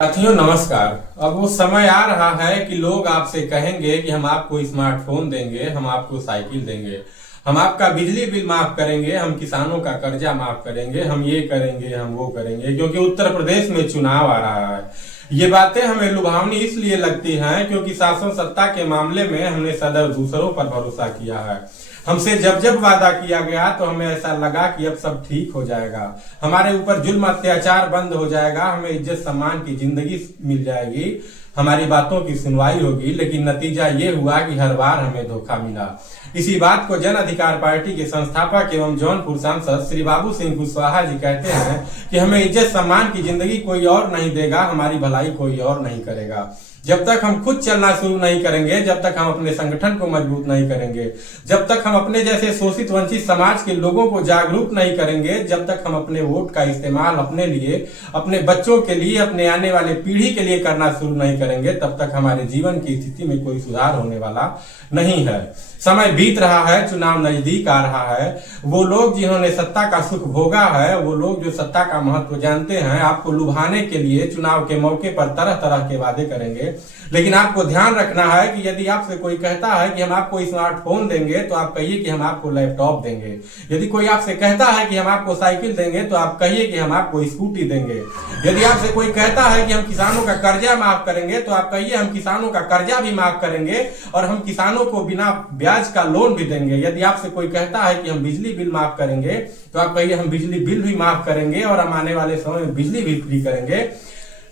साथियों नमस्कार। अब वो समय आ रहा है कि लोग आपसे कहेंगे कि हम आपको स्मार्टफोन देंगे, हम आपको साइकिल देंगे, हम आपका बिजली बिल माफ करेंगे, हम किसानों का कर्जा माफ करेंगे, हम ये करेंगे, हम वो करेंगे, क्योंकि उत्तर प्रदेश में चुनाव आ रहा है। ये बातें हमें लुभावनी इसलिए लगती हैं क्योंकि शासन सत्ता के मामले में हमने सदैव दूसरों पर भरोसा किया है। हमसे जब जब वादा किया गया तो हमें ऐसा लगा कि अब सब ठीक हो जाएगा, हमारे ऊपर जुल्म अत्याचार बंद हो जाएगा, हमें इज्जत सम्मान की जिंदगी मिल जाएगी, हमारी बातों की सुनवाई होगी। लेकिन नतीजा ये हुआ कि हर बार हमें धोखा मिला। इसी बात को जन अधिकार पार्टी के संस्थापक एवं जौनपुर सांसद श्री बाबू सिंह कुशवाहा जी कहते हैं कि हमें इज्जत सम्मान की जिंदगी कोई और नहीं देगा, हमारी भलाई कोई और नहीं करेगा। जब तक हम खुद चलना शुरू नहीं करेंगे, जब तक हम अपने संगठन को मजबूत नहीं करेंगे, जब तक हम अपने जैसे शोषित वंचित समाज के लोगों को जागरूक नहीं करेंगे, जब तक हम अपने वोट का इस्तेमाल अपने लिए, अपने बच्चों के लिए, अपने आने वाले पीढ़ी के लिए करना शुरू नहीं करेंगे, तब तक हमारे जीवन की स्थिति में कोई सुधार होने वाला नहीं है। समय बीत रहा है, चुनाव नजदीक आ रहा है। वो लोग जिन्होंने सत्ता का सुख भोगा है, वो लोग जो सत्ता का महत्व जानते हैं, आपको लुभाने के लिए चुनाव के मौके पर तरह तरह के वादे करेंगे। लेकिन आपको ध्यान रखना है कि यदि आपसे कोई कहता है कि हम आपको स्मार्टफोन देंगे तो आप कहिए कि हम आपको लैपटॉप देंगे। यदि कोई आपसे कहता है कि हम आपको साइकिल देंगे तो आप कहिए कि हम आपको स्कूटी देंगे। यदि आपसे कोई कहता है कि हम किसानों का कर्जा माफ करेंगे तो आप कहिए हम किसानों का कर्जा भी माफ करेंगे और हम किसानों को बिना ब्याज का लोन भी देंगे। यदि आपसे कोई कहता है कि हम बिजली बिल माफ करेंगे तो आप कहिए हम बिजली बिल भी माफ करेंगे और हम आने वाले समय में बिजली भी फ्री करेंगे।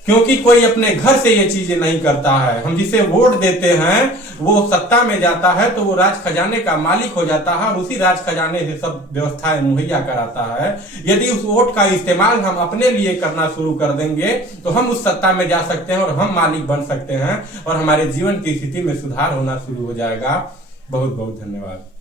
क्योंकि कोई अपने घर से ये चीजें नहीं करता है। हम जिसे वोट देते हैं वो सत्ता में जाता है तो वो राज खजाने का मालिक हो जाता है और उसी राज खजाने से सब व्यवस्थाएं मुहैया कराता है। यदि उस वोट का इस्तेमाल हम अपने लिए करना शुरू कर देंगे तो हम उस सत्ता में जा सकते हैं और हम मालिक बन सकते हैं और हमारे जीवन की स्थिति में सुधार होना शुरू हो जाएगा। बहुत बहुत धन्यवाद।